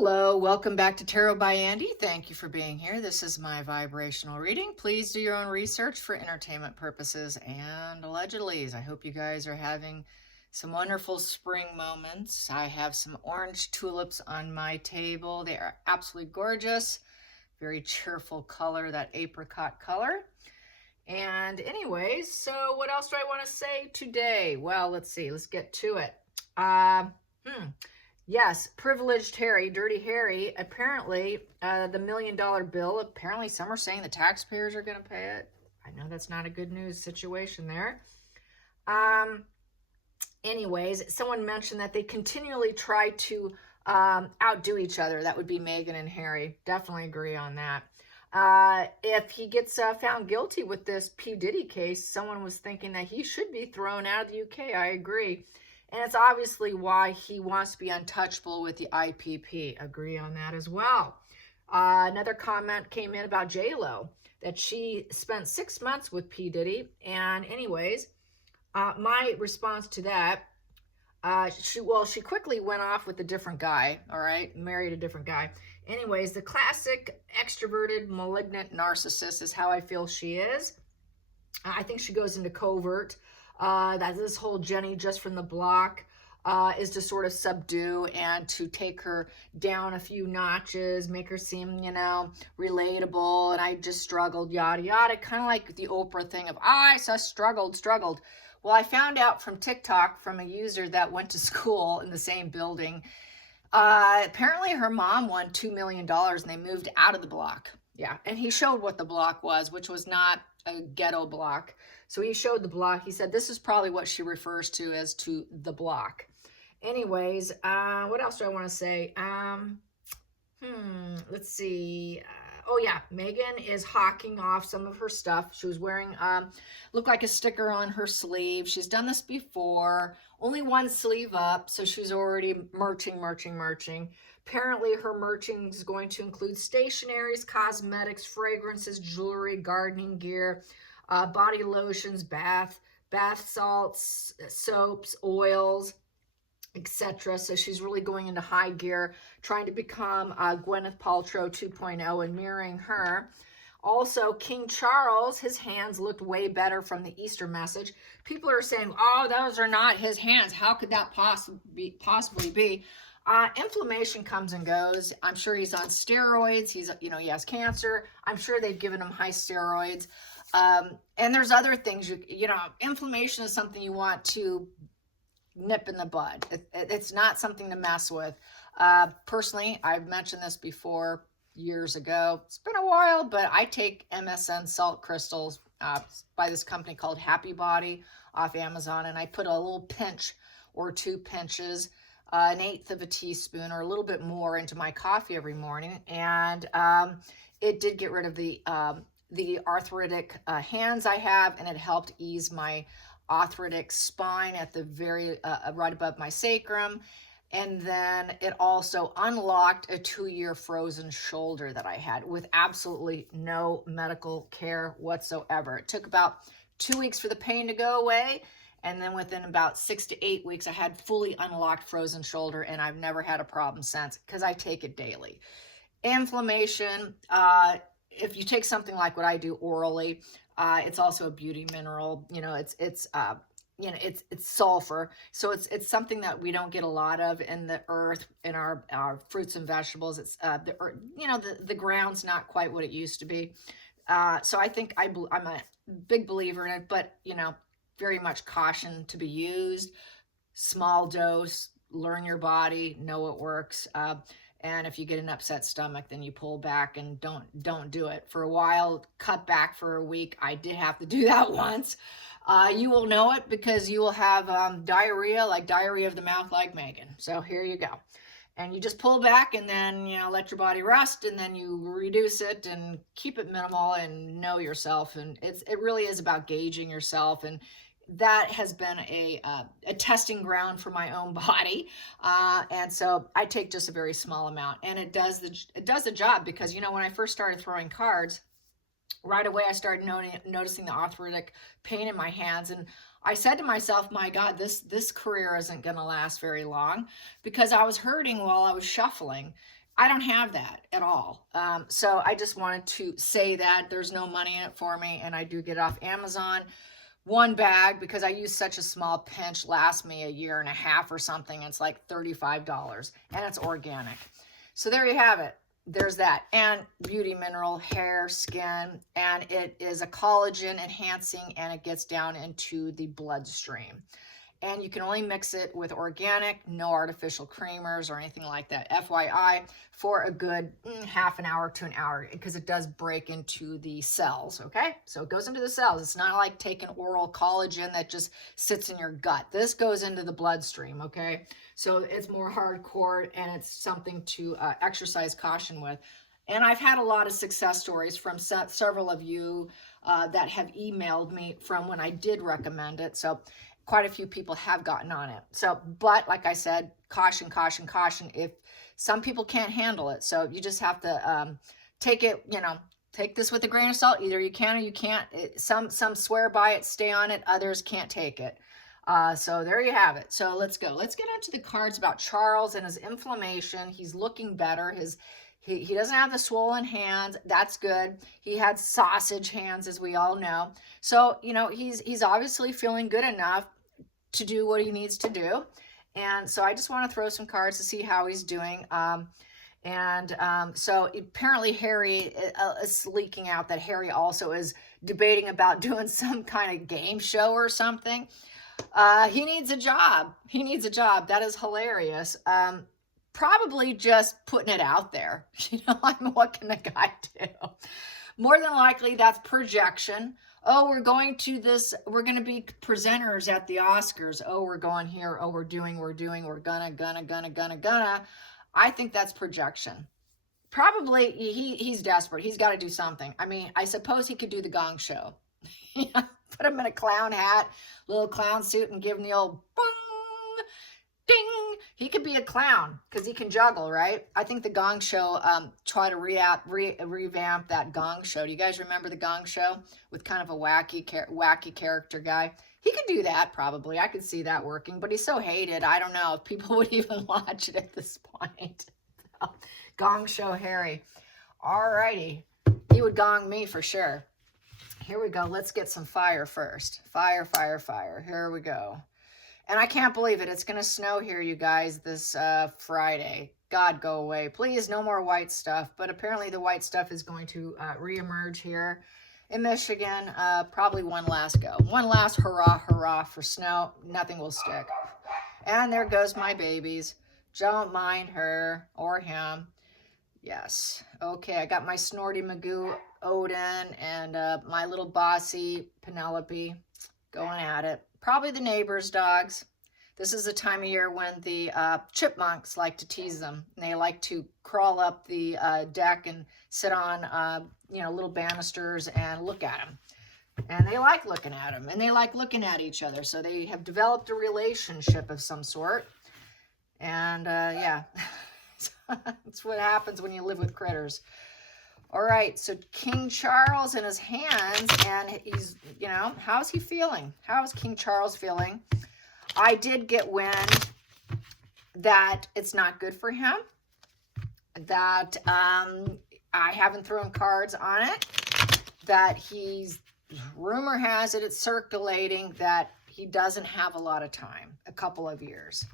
Hello, welcome back to Tarot by Andy. Thank you for being here. This is my vibrational reading. Please do your own research for entertainment purposes and allegedly. I hope you guys are having some wonderful spring moments. I have some orange tulips on my table. They are absolutely gorgeous. Very cheerful color, that apricot color. And anyways, so what else do I want to say today? Well, let's see. Let's get to it. Yes, privileged Harry, Dirty Harry, apparently the $1 million bill, apparently some are saying the taxpayers are going to pay it. I know that's not a good news situation there. Anyways, someone mentioned that they continually try to outdo each other. That would be Meghan and Harry. Definitely agree on that. If he gets found guilty with this P. Diddy case, someone was thinking that he should be thrown out of the UK. I agree. And it's obviously why he wants to be untouchable with the IPP. Agree on that as well. Another comment came in about J-Lo, that she spent 6 months with P. Diddy. And anyways, my response to that, she quickly went off with a different guy, all right? Married a different guy. Anyways, the classic extroverted, malignant narcissist is how I feel she is. I think she goes into covert. That this whole Jenny just from the block is to sort of subdue and to take her down a few notches, make her seem, relatable. And I just struggled, yada, yada. Kind of like the Oprah thing of, I just struggled. Well, I found out from TikTok from a user that went to school in the same building. Apparently her mom won $2 million and they moved out of the block. Yeah. And he showed what the block was, which was not a ghetto block. So he showed the block. He said, this is probably what she refers to as to the block. Anyways, what else do I want to say? Let's see. Oh yeah, Meghan is hawking off some of her stuff. She was wearing, looked like a sticker on her sleeve. She's done this before. Only one sleeve up, so she's already merching. Apparently her merching is going to include stationaries, cosmetics, fragrances, jewelry, gardening gear, body lotions, bath salts, soaps, oils, etc. So she's really going into high gear, trying to become Gwyneth Paltrow 2.0 and mirroring her. Also, King Charles, his hands looked way better from the Easter message. People are saying, oh, those are not his hands. How could that possibly be? Inflammation comes and goes. I'm sure he's on steroids. He has cancer. I'm sure they've given him high steroids. And there's other things, inflammation is something you want to nip in the bud. It's not something to mess with. Personally, I've mentioned this before years ago. It's been a while, but I take MSM salt crystals by this company called Happy Body off Amazon, and I put a little pinch or 2 pinches, 1/8 of a teaspoon or a little bit more into my coffee every morning. And it did get rid of the arthritic hands I have, and it helped ease my arthritic spine at the very right above my sacrum. And then it also unlocked a 2-year frozen shoulder that I had with absolutely no medical care whatsoever. It took about 2 weeks for the pain to go away, and then within about 6 to 8 weeks I had fully unlocked frozen shoulder, and I've never had a problem since because I take it daily. Inflammation, if you take something like what I do orally, it's also a beauty mineral. It's sulfur, so it's something that we don't get a lot of in the earth, in our fruits and vegetables. It's the ground's not quite what it used to be. So I think I'm a big believer in it, but very much caution to be used. Small dose. Learn your body. Know it works. And if you get an upset stomach, then you pull back and don't do it. For a while, cut back for a week. I did have to do that once. You will know it because you will have diarrhea, like diarrhea of the mouth, like Meghan. So here you go. And you just pull back and then, let your body rest, and then you reduce it and keep it minimal and know yourself. And it really is about gauging yourself, and that has been a testing ground for my own body. And so I take just a very small amount, and it does the job, because, when I first started throwing cards, right away I started noticing the arthritic pain in my hands. And I said to myself, my God, this career isn't going to last very long, because I was hurting while I was shuffling. I don't have that at all. So I just wanted to say that there's no money in it for me, and I do get it off Amazon. One bag, because I use such a small pinch, lasts me a year and a half or something. It's like $35, and it's organic. So there you have it. There's that. And Beauty Mineral, hair, skin, and it is a collagen enhancing, and it gets down into the bloodstream. And you can only mix it with organic, no artificial creamers or anything like that. FYI, for a good half an hour to an hour, because it does break into the cells, okay? So it goes into the cells. It's not like taking oral collagen that just sits in your gut. This goes into the bloodstream, okay? So it's more hardcore, and it's something to exercise caution with. And I've had a lot of success stories from several of you that have emailed me from when I did recommend it. So quite a few people have gotten on it. So, but like I said, caution, caution, caution. If some people can't handle it, so you just have to take it, take this with a grain of salt. Either you can or you can't. Some swear by it, stay on it. Others can't take it. So there you have it. So let's go. Let's get onto the cards about Charles and his inflammation. He's looking better. He doesn't have the swollen hands. That's good. He had sausage hands, as we all know. So, he's obviously feeling good enough to do what he needs to do. And so I just want to throw some cards to see how he's doing. So apparently Harry is leaking out that Harry also is debating about doing some kind of game show or something. He needs a job. He needs a job. That is hilarious. Probably just putting it out there. What can the guy do? More than likely, that's projection. Oh, we're going to be presenters at the Oscars. Oh, we're going here. Oh, we're gonna. I think that's projection. Probably he's desperate. He's got to do something. I mean, I suppose he could do the Gong Show. Put him in a clown hat, little clown suit, and give him the old bong, ding. He could be a clown because he can juggle, right? I think the Gong Show, try to revamp that Gong Show. Do you guys remember the Gong Show with kind of a wacky character guy? He could do that probably. I could see that working, but he's so hated. I don't know if people would even watch it at this point. Gong Show Harry. All righty. He would gong me for sure. Here we go. Let's get some fire first. Fire, fire, fire. Here we go. And I can't believe it. It's going to snow here, you guys, this Friday. God, go away. Please, no more white stuff. But apparently the white stuff is going to reemerge here in Michigan. Probably one last go. One last hurrah, hurrah for snow. Nothing will stick. And there goes my babies. Don't mind her or him. Yes. Okay, I got my Snorty Magoo Odin and my little bossy Penelope going at it. Probably the neighbors' dogs. This is the time of year when the chipmunks like to tease them. And they like to crawl up the deck and sit on, little banisters and look at them. And they like looking at them. And they like looking at each other. So they have developed a relationship of some sort. And, yeah. That's what happens when you live with critters. All right, so King Charles in his hands, and he's, how's he feeling? How's King Charles feeling? I did get wind that it's not good for him, that I haven't thrown cards on it, that rumor has it, it's circulating that he doesn't have a lot of time, a couple of years.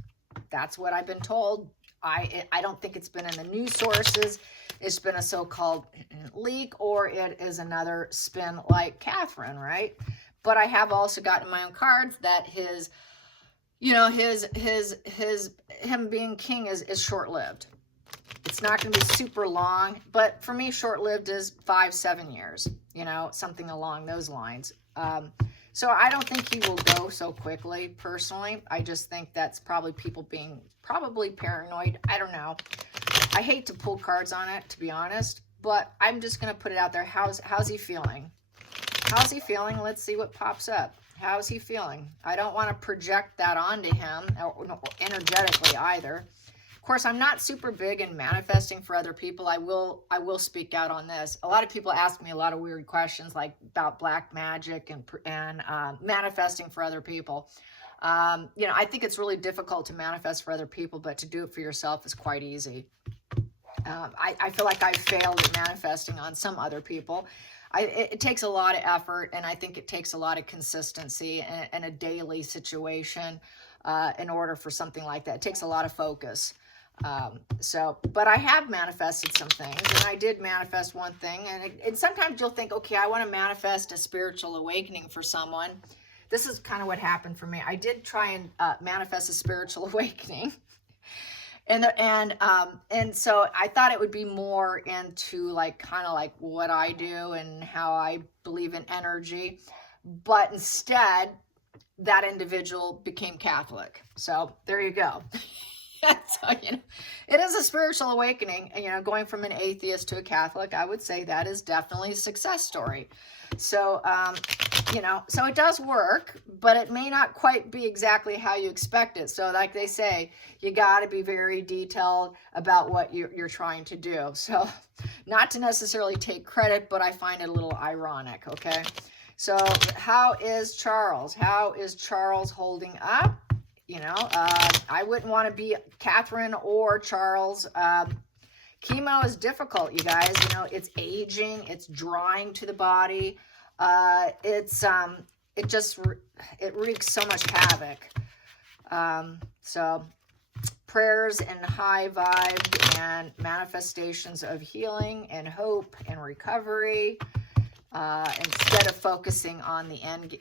That's what I've been told. I don't think it's been in the news sources. It's been a so-called leak, or it is another spin like Catherine, right? But I have also gotten my own cards that him being king is short-lived. It's not going to be super long, but for me, short-lived is 5-7 years, something along those lines. So I don't think he will go so quickly, personally. I just think that's probably people being probably paranoid. I don't know. I hate to pull cards on it, to be honest, but I'm just going to put it out there. How's he feeling? How's he feeling? Let's see what pops up. How's he feeling? I don't want to project that onto him, or energetically either. Of course, I'm not super big in manifesting for other people. I will speak out on this. A lot of people ask me a lot of weird questions, like about black magic and manifesting for other people. I think it's really difficult to manifest for other people, but to do it for yourself is quite easy. I feel like I've failed at manifesting on some other people. It takes a lot of effort, and I think it takes a lot of consistency and a daily situation in order for something like that. It takes a lot of focus. But I have manifested some things, and I did manifest one thing, and sometimes you'll think, okay, I want to manifest a spiritual awakening for someone. This is kind of what happened for me. I did try and manifest a spiritual awakening. And so I thought it would be more into like kind of like what I do and how I believe in energy, but instead that individual became Catholic. So there you go. So, it is a spiritual awakening, going from an atheist to a Catholic. I would say that is definitely a success story. So, so it does work, but it may not quite be exactly how you expect it. So like they say, you got to be very detailed about what you're trying to do. So not to necessarily take credit, but I find it a little ironic. Okay. So how is Charles? How is Charles holding up? I wouldn't want to be Catherine or Charles. Chemo is difficult, you guys. It's aging, it's drying to the body. It wreaks so much havoc. So prayers and high vibe and manifestations of healing and hope and recovery. Instead of focusing on the end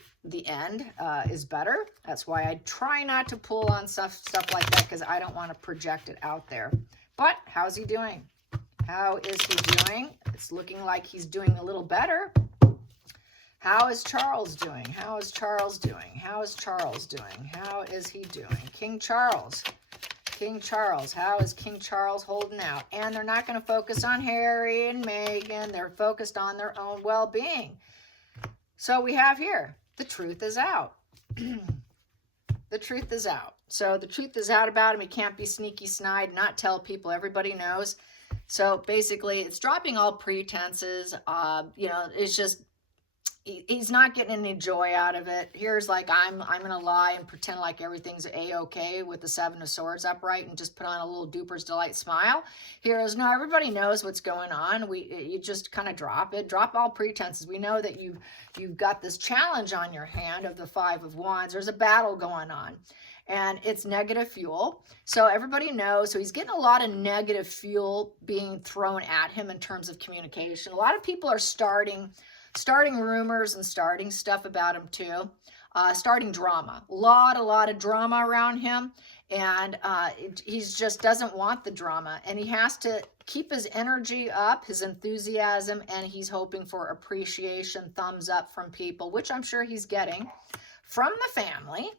is better. That's why I try not to pull on stuff like that, because I don't want to project it out there. But how's he doing? How is he doing? It's looking like he's doing a little better. How is Charles doing? How is Charles doing? How is Charles doing? How is he doing? King Charles. King Charles. How is King Charles holding out? And they're not going to focus on Harry and Meghan. They're focused on their own well-being. So we have here, the truth is out. The truth is out. So the truth is out about him. He can't be sneaky snide, not tell people. Everybody knows. So basically, it's dropping all pretenses. It's just, he's not getting any joy out of it. Here's like, I'm going to lie and pretend like everything's A-okay with the Seven of Swords upright and just put on a little Duper's Delight smile. Here's, no, everybody knows what's going on. You just kind of drop it. Drop all pretenses. We know that you've got this challenge on your hand of the Five of Wands. There's a battle going on. And it's negative fuel. So everybody knows. So he's getting a lot of negative fuel being thrown at him in terms of communication. A lot of people are starting rumors and starting stuff about him too. Starting drama. A lot of drama around him. And he just doesn't want the drama. And he has to keep his energy up, his enthusiasm, and he's hoping for appreciation, thumbs up from people, which I'm sure he's getting from the family.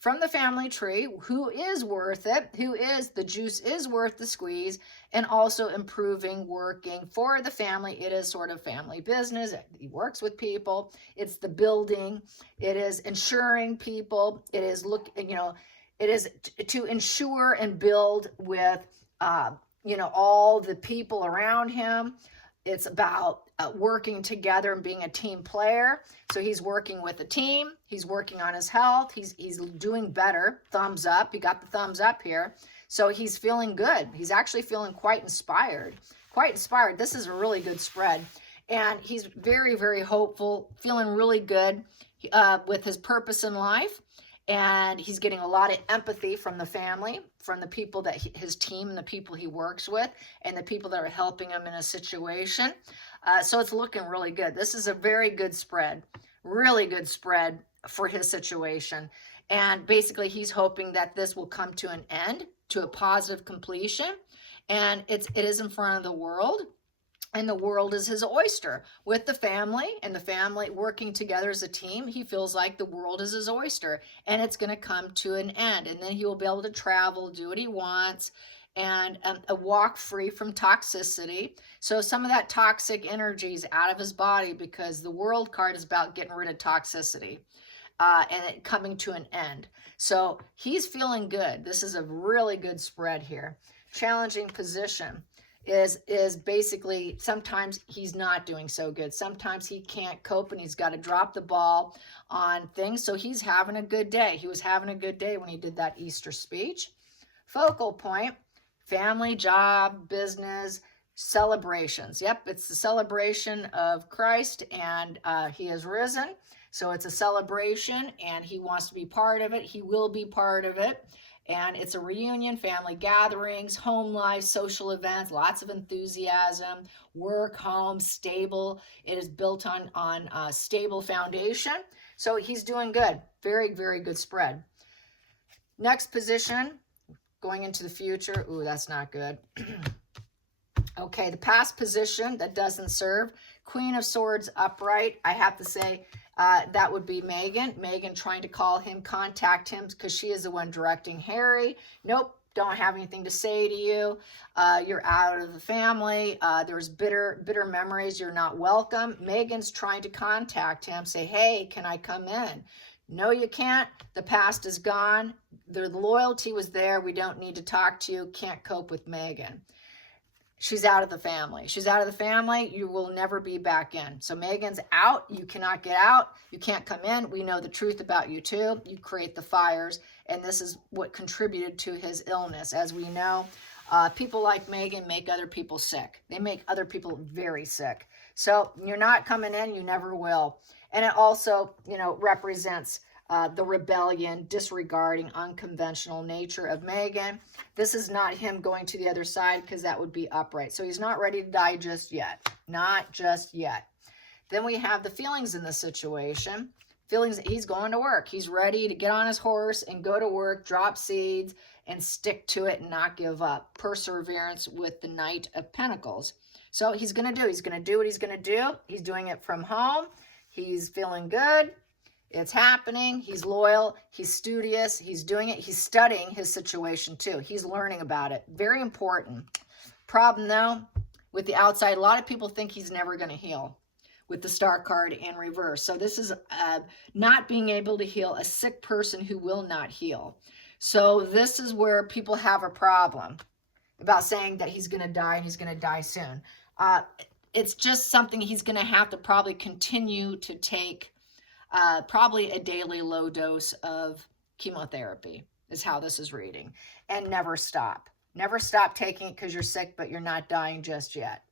From the family tree, who is worth it, the juice is worth the squeeze, and also improving, working for the family. It is sort of family business. He works with people. It's the building. It is ensuring people. It is it is to ensure and build with, all the people around him. It's about working together and being a team player. So he's working with a team. He's working on his health. He's doing better. Thumbs up. He got the thumbs up here. So he's feeling good. He's actually feeling quite inspired. This is a really good spread. And he's very, very hopeful, feeling really good with his purpose in life. And he's getting a lot of empathy from the family, from the people that his team and the people he works with, and the people that are helping him in a situation. So it's looking really good. This is a very good spread, really good spread for his situation. And basically, he's hoping that this will come to an end, to a positive completion. And it is in front of the world. And the world is his oyster. With the family and the family working together as a team, he feels like the world is his oyster. And it's going to come to an end. And then he will be able to travel, do what he wants, and walk free from toxicity. So some of that toxic energy is out of his body, because the World card is about getting rid of toxicity and it coming to an end. So he's feeling good. This is a really good spread here. Challenging position is basically, sometimes he's not doing so good. Sometimes he can't cope and he's got to drop the ball on things. So he's having a good day. He was having a good day when he did that Easter speech. Focal point. family, job, business, celebrations. Yep, it's the celebration of Christ, and he has risen. So it's a celebration, and he wants to be part of it. He will be part of it. And it's a reunion, family gatherings, home life, social events, lots of enthusiasm, work, home, stable. It is built on a stable foundation. So he's doing good. Very, very good spread. Next position, going into the future. Ooh, that's not good. Okay, the past position that doesn't serve. Queen of Swords upright. I have to say that would be Megan. Megan trying to call him, contact him, because she is the one directing Harry. Nope, don't have anything to say to you. You're out of the family. There's bitter memories. You're not welcome. Megan's trying to contact him, say, hey, can I come in? No, you can't. The past is gone. The loyalty was there. We don't need to talk to you. Can't cope with Megan. She's out of the family. She's out of the family. You will never be back in. So Megan's out. You cannot get out. You can't come in. We know the truth about you too. You create the fires. And this is what contributed to his illness. As we know, people like Megan make other people sick. They make other people very sick. So you're not coming in. You never will. And it also, represents the rebellion, disregarding, unconventional nature of Megan. This is not him going to the other side, because that would be upright. So he's not ready to die just yet. Not just yet. Then we have the feelings in the situation. Feelings, he's going to work. He's ready to get on his horse and go to work, drop seeds, and stick to it and not give up. Perseverance with the Knight of Pentacles. So he's going to do what he's going to do. He's doing it from home. He's feeling good. It's happening. He's loyal. He's studious. He's doing it. He's studying his situation too. He's learning about it. Very important. Problem though, with the outside, a lot of people think he's never going to heal with the Star card in reverse. So this is not being able to heal, a sick person who will not heal. So this is where people have a problem about saying that he's going to die and he's going to die soon. It's just something he's going to have to probably continue to take. Probably a daily low dose of chemotherapy is how this is reading. And never stop. Never stop taking it because you're sick, but you're not dying just yet.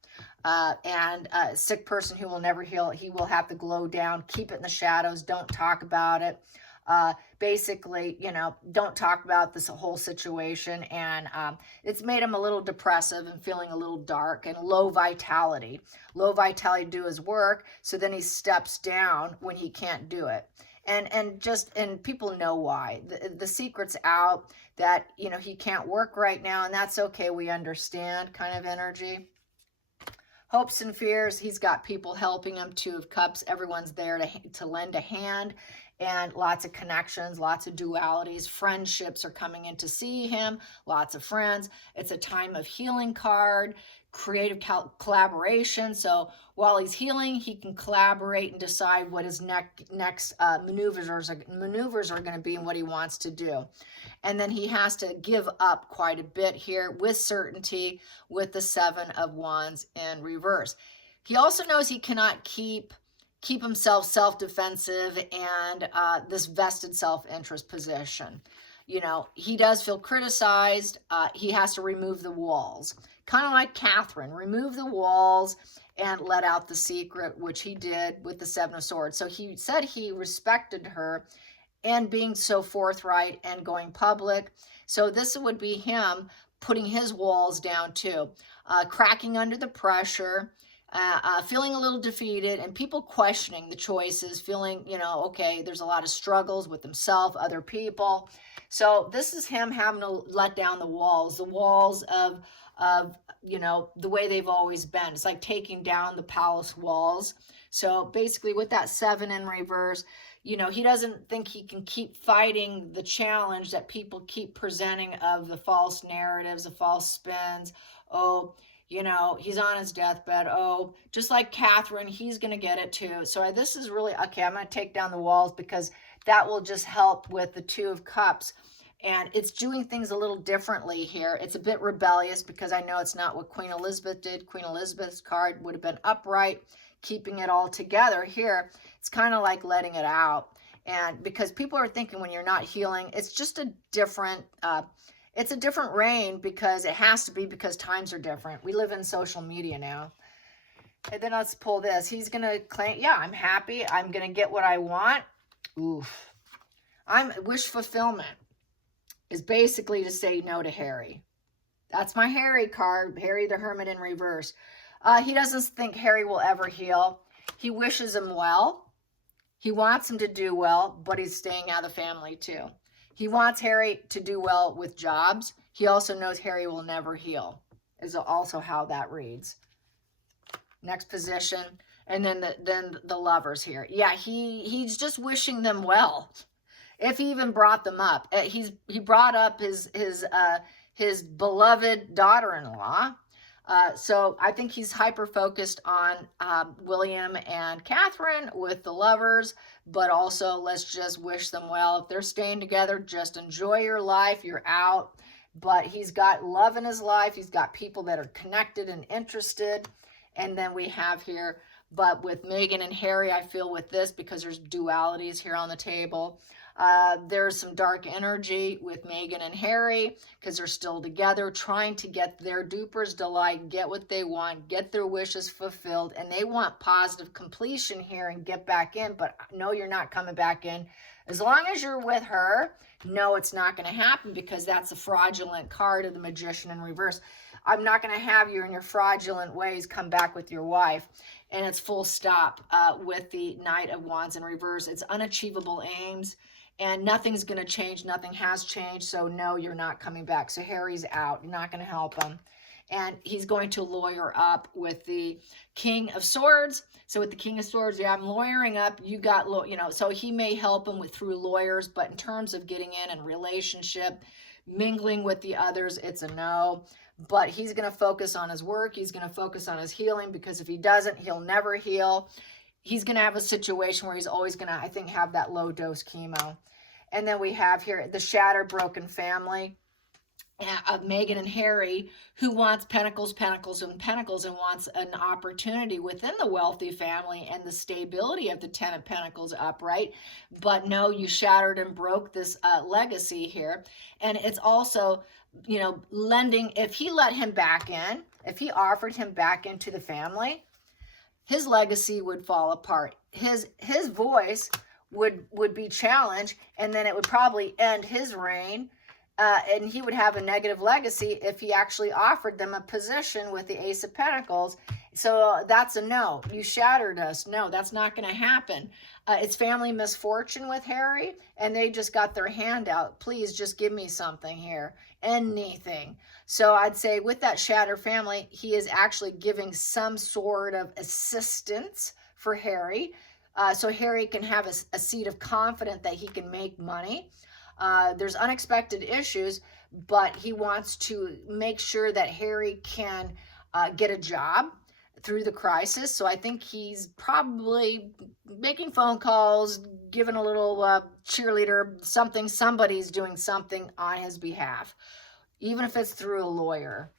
And a sick person who will never heal, he will have to glow down, keep it in the shadows, don't talk about it. Basically, don't talk about this whole situation. And it's made him a little depressive and feeling a little dark and low vitality. Low vitality to do his work. So then he steps down when he can't do it. And people know why. The secret's out that, he can't work right now, and that's okay. We understand kind of energy. Hopes and fears. He's got people helping him. Two of Cups. Everyone's there to lend a hand. And lots of connections, lots of dualities. Friendships are coming in to see him. Lots of friends. It's a time of healing card. Creative collaboration. So while he's healing, he can collaborate and decide what his next maneuvers are going to be and what he wants to do. And then he has to give up quite a bit here with certainty with the Seven of Wands in reverse. He also knows he cannot keep himself self-defensive and this vested self-interest position. He does feel criticized. He has to remove the walls. Kind of like Catherine, remove the walls and let out the secret, which he did with the Seven of Swords. So he said he respected her and being so forthright and going public. So this would be him putting his walls down too, cracking under the pressure, feeling a little defeated, and people questioning the choices, feeling, okay, there's a lot of struggles with himself, other people. So this is him having to let down the walls of the way they've always been. It's like taking down the palace walls. So basically with that Seven in reverse, he doesn't think he can keep fighting the challenge that people keep presenting of the false narratives, the false spins. Oh, he's on his deathbed. Oh, just like Catherine, he's going to get it too. So this is really, okay, I'm going to take down the walls because that will just help with the Two of Cups. And it's doing things a little differently here. It's a bit rebellious because I know it's not what Queen Elizabeth did. Queen Elizabeth's card would have been upright, keeping it all together. Here, it's kind of like letting it out. And because people are thinking when you're not healing, it's just a different, It's a different reign because it has to be, because times are different. We live in social media now. And then let's pull this. He's going to claim, yeah, I'm happy. I'm going to get what I want. Oof. Wish fulfillment is basically to say no to Harry. That's my Harry card. Harry the Hermit in reverse. He doesn't think Harry will ever heal. He wishes him well. He wants him to do well, but he's staying out of the family too. He wants Harry to do well with jobs. He also knows Harry will never heal, is also how that reads. Next position. And then the lovers here. Yeah, he's just wishing them well. If he even brought them up. He brought up his beloved daughter-in-law. So I think he's hyper-focused on William and Catherine with the lovers, but also let's just wish them well. If they're staying together, just enjoy your life. You're out. But he's got love in his life. He's got people that are connected and interested. And then we have here, but with Meghan and Harry, I feel with this, because there's dualities here on the table. There's some dark energy with Meghan and Harry because they're still together, trying to get their duper's delight, get what they want, get their wishes fulfilled, and they want positive completion here and get back in. But no, you're not coming back in. As long as you're with her, no, it's not going to happen, because that's a fraudulent card of the Magician in reverse. I'm not going to have you in your fraudulent ways come back with your wife. And it's full stop with the Knight of Wands in reverse. It's unachievable aims. And nothing's going to change. Nothing has changed. So no, you're not coming back. So Harry's out. You're not going to help him. And he's going to lawyer up with the King of Swords. So with the King of Swords, yeah, I'm lawyering up. You got, so he may help him through lawyers. But in terms of getting in and relationship, mingling with the others, it's a no. But he's going to focus on his work. He's going to focus on his healing, because if he doesn't, he'll never heal. He's going to have a situation where he's always going to, I think, have that low dose chemo. And then we have here the shattered, broken family of Meghan and Harry, who wants pentacles, pentacles, and pentacles, and wants an opportunity within the wealthy family and the stability of the Ten of Pentacles upright. But no, you shattered and broke this legacy here. And it's also, lending, if he let him back in, if he offered him back into the family, his legacy would fall apart. His voice would be challenged, and then it would probably end his reign, and he would have a negative legacy if he actually offered them a position with the Ace of Pentacles. So that's a no. You shattered us. No, that's not going to happen. It's family misfortune with Harry, and they just got their hand out. Please just give me something here. Anything. So I'd say with that shattered family, he is actually giving some sort of assistance for Harry. So Harry can have a seat of confidence that he can make money. There's unexpected issues, but he wants to make sure that Harry can get a job through the crisis. So I think he's probably making phone calls, giving a little cheerleader, somebody's doing something on his behalf, even if it's through a lawyer.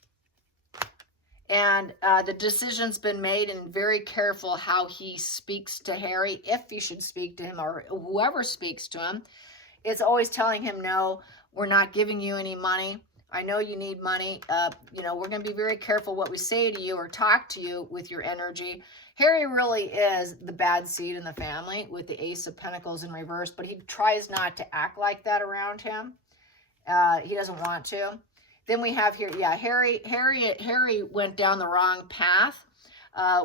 And the decision's been made, and very careful how he speaks to Harry, if he should speak to him, or whoever speaks to him. It's always telling him, no, we're not giving you any money. I know you need money. We're going to be very careful what we say to you or talk to you with your energy. Harry really is the bad seed in the family with the Ace of Pentacles in reverse, but he tries not to act like that around him. He doesn't want to. Then we have here, yeah, Harry went down the wrong path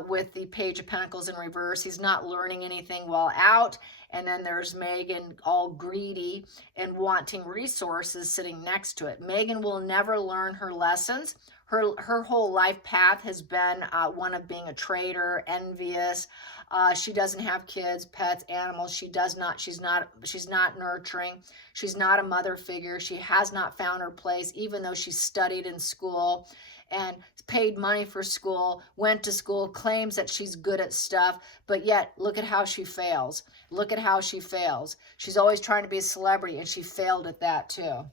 with the Page of Pentacles in reverse. He's not learning anything while out. And then there's Meghan, all greedy and wanting resources, sitting next to it. Meghan will never learn her lessons. Her whole life path has been one of being a traitor, envious. She doesn't have kids, pets, animals. She's not nurturing. She's not a mother figure. She has not found her place, even though she studied in school and paid money for school, went to school, claims that she's good at stuff, but yet look at how she fails. Look at how she fails. She's always trying to be a celebrity, and she failed at that too.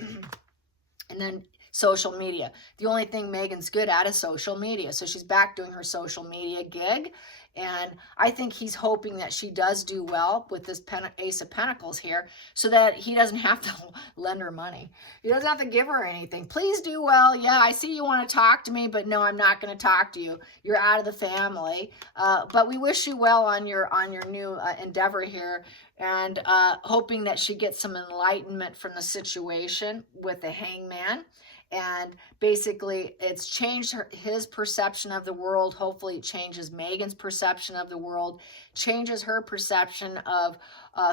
And then social media. The only thing Megan's good at is social media. So she's back doing her social media gig. And I think he's hoping that she does do well with this Ace of Pentacles here so that he doesn't have to lend her money. He doesn't have to give her anything. Please do well. Yeah, I see you want to talk to me, but no, I'm not going to talk to you. You're out of the family. But we wish you well on your new endeavor here, and hoping that she gets some enlightenment from the situation with the Hangman. And basically, it's changed his perception of the world. Hopefully, it changes Megan's perception of the world, changes her perception of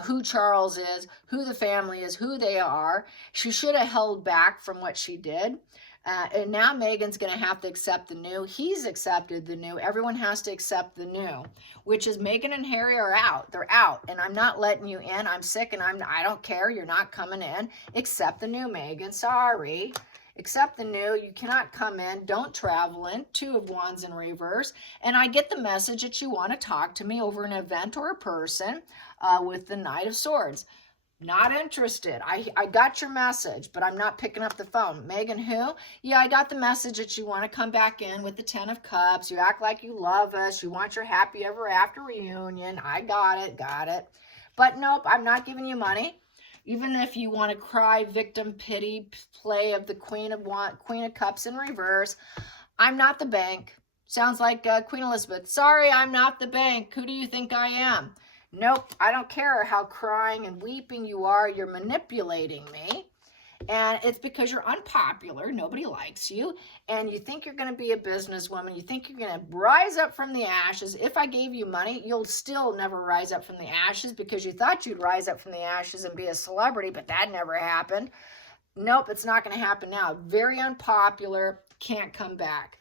who Charles is, who the family is, who they are. She should have held back from what she did. And now Megan's going to have to accept the new. He's accepted the new. Everyone has to accept the new, which is Megan and Harry are out. They're out, and I'm not letting you in. I'm sick, and I don't care. You're not coming in. Accept the new, Megan. Sorry. Accept the new. You cannot come in. Don't travel in. 2 of Wands in reverse. And I get the message that you want to talk to me over an event or a person with the Knight of Swords. Not interested. I got your message, but I'm not picking up the phone. Megan, who? Yeah, I got the message that you want to come back in with the 10 of Cups. You act like you love us. You want your happy ever after reunion. I got it. But nope, I'm not giving you money. Even if you want to cry victim pity play of the Queen of Cups in reverse, I'm not the bank. Sounds like Queen Elizabeth. Sorry, I'm not the bank. Who do you think I am? Nope, I don't care how crying and weeping you are. You're manipulating me. And it's because you're unpopular. Nobody likes you. And you think you're going to be a businesswoman. You think you're going to rise up from the ashes. If I gave you money, you'll still never rise up from the ashes because you thought you'd rise up from the ashes and be a celebrity, but that never happened. Nope, it's not going to happen now. Very unpopular. Can't come back.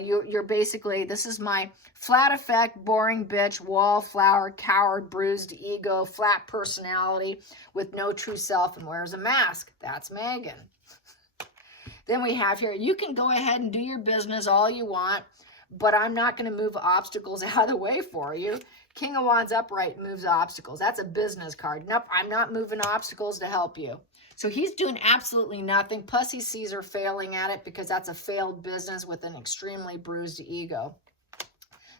You're basically, this is my flat effect, boring bitch, wallflower, coward, bruised ego, flat personality with no true self and wears a mask. That's Megan. Then we have here, you can go ahead and do your business all you want, but I'm not going to move obstacles out of the way for you. King of Wands upright moves obstacles. That's a business card. Nope, I'm not moving obstacles to help you. So he's doing absolutely nothing. Plus he sees her failing at it because that's a failed business with an extremely bruised ego.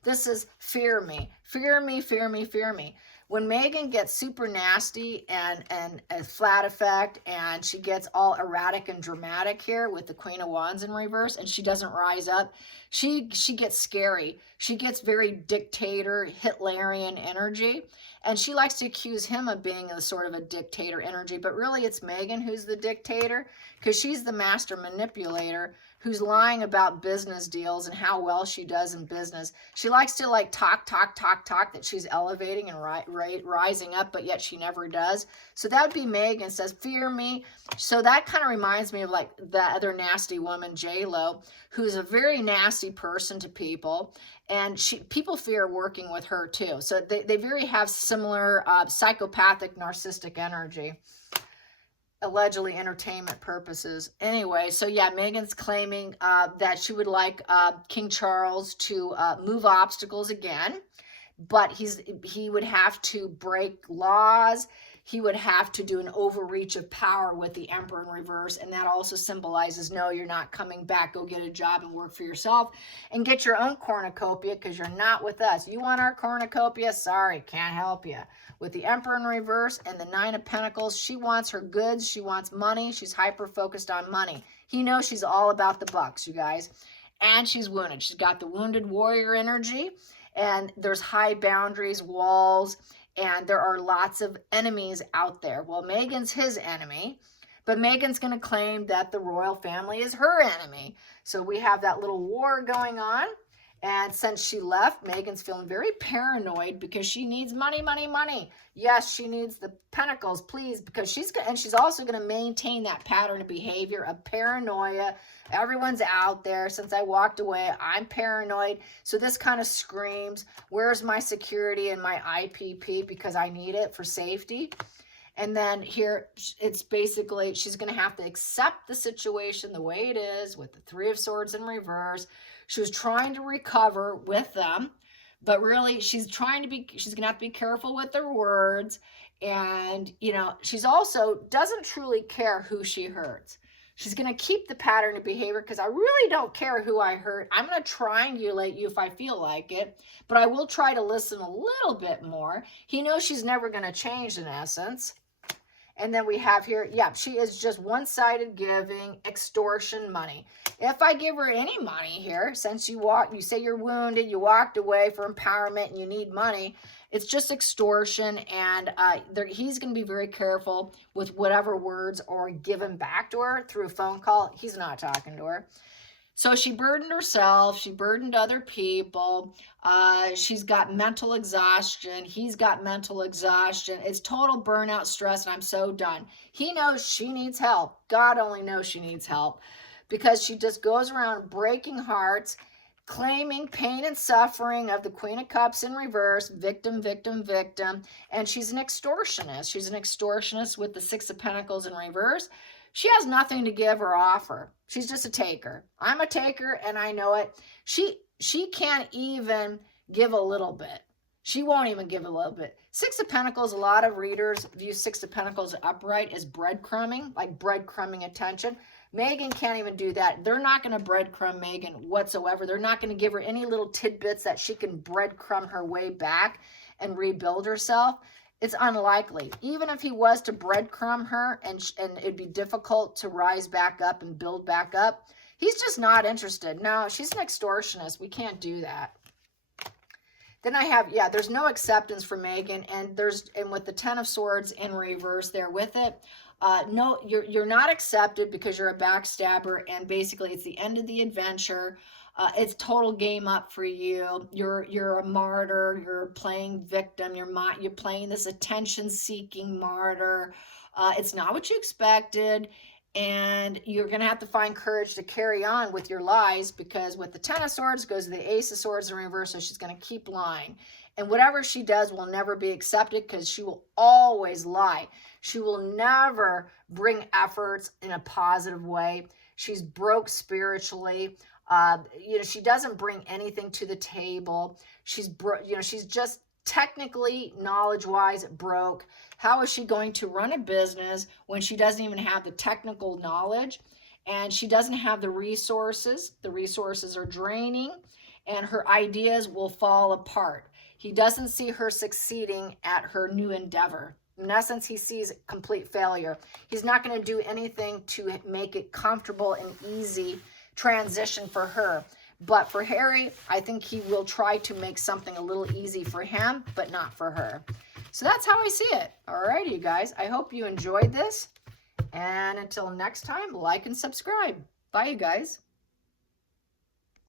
This is fear me. Fear me, fear me, fear me. When Megan gets super nasty and a flat effect and she gets all erratic and dramatic here with the Queen of Wands in reverse and she doesn't rise up, she gets scary. She gets very dictator, Hitlerian energy. And she likes to accuse him of being a sort of a dictator energy, but really it's Megan who's the dictator because she's the master manipulator who's lying about business deals and how well she does in business. She likes to like talk that she's elevating and rising up, but yet she never does. So that would be Megan says, fear me. So that kind of reminds me of like the other nasty woman, J-Lo, who's a very nasty person to people. And people fear working with her too. So they very have similar psychopathic, narcissistic energy. Allegedly entertainment purposes. Anyway, so yeah, Megan's claiming that she would like King Charles to move obstacles again. But he would have to break laws. He would have to do an overreach of power with the Emperor in reverse. And that also symbolizes, no, you're not coming back. Go get a job and work for yourself and get your own cornucopia because you're not with us. You want our cornucopia? Sorry, can't help you. With the Emperor in reverse and the 9 of Pentacles, she wants her goods. She wants money. She's hyper-focused on money. He knows she's all about the bucks, you guys. And she's wounded. She's got the wounded warrior energy. And there's high boundaries, walls, and there are lots of enemies out there. Well, Megan's his enemy, but Megan's going to claim that the royal family is her enemy. So we have that little war going on. And since she left, Megan's feeling very paranoid because she needs money, money, money. Yes, she needs the pentacles, please, because she's also going to maintain that pattern of behavior of paranoia. Everyone's out there. Since I walked away, I'm paranoid. So this kind of screams, where's my security and my IPP because I need it for safety. And then here, it's basically, she's going to have to accept the situation the way it is with the 3 of Swords in reverse. She was trying to recover with them, but really she's going to have to be careful with her words. And, you know, she's also doesn't truly care who she hurts. She's going to keep the pattern of behavior because I really don't care who I hurt. I'm going to triangulate you if I feel like it, but I will try to listen a little bit more. He knows she's never going to change in essence. And then we have here, yeah, she is just one-sided giving, extortion money. If I give her any money here, since you say you're wounded, you walked away for empowerment and you need money, it's just extortion. And he's going to be very careful with whatever words or given back to her through a phone call. He's not talking to her. So she burdened herself. She burdened other people. She's got mental exhaustion. He's got mental exhaustion. It's total burnout, stress, and I'm so done. He knows she needs help. God only knows she needs help because she just goes around breaking hearts, claiming pain and suffering of the Queen of Cups in reverse, victim, victim, victim. And she's an extortionist. She's an extortionist with the Six of Pentacles in reverse. She has nothing to give or offer. She's just a taker. I'm a taker and I know it. She can't even give a little bit. She won't even give a little bit. Six of Pentacles, a lot of readers view Six of Pentacles upright as breadcrumbing, like breadcrumbing attention. Megan can't even do that. They're not going to breadcrumb Megan whatsoever. They're not going to give her any little tidbits that she can breadcrumb her way back and rebuild herself. It's unlikely. Even if he was to breadcrumb her and it'd be difficult to rise back up and build back up, he's just not interested. No, she's an extortionist. We can't do that. Then I have, yeah, there's no acceptance for Megan, and with the Ten of Swords in reverse there with it, no, you're not accepted because you're a backstabber, and basically it's the end of the adventure. It's total game up for you. You're a martyr. You're playing victim. You're playing this attention-seeking martyr. It's not what you expected, and you're going to have to find courage to carry on with your lies because with the Ten of Swords goes the Ace of Swords in reverse, so she's going to keep lying. And whatever she does will never be accepted because she will always lie. She will never bring efforts in a positive way. She's broke spiritually. She doesn't bring anything to the table. She's just technically, knowledge-wise, broke. How is she going to run a business when she doesn't even have the technical knowledge and she doesn't have the resources? The resources are draining and her ideas will fall apart. He doesn't see her succeeding at her new endeavor. In essence, he sees complete failure. He's not going to do anything to make it comfortable and easy transition for her. But for Harry, I think he will try to make something a little easy for him, but not for her. So that's how I see it. All right, you guys. I hope you enjoyed this. And until next time, like and subscribe. Bye, you guys.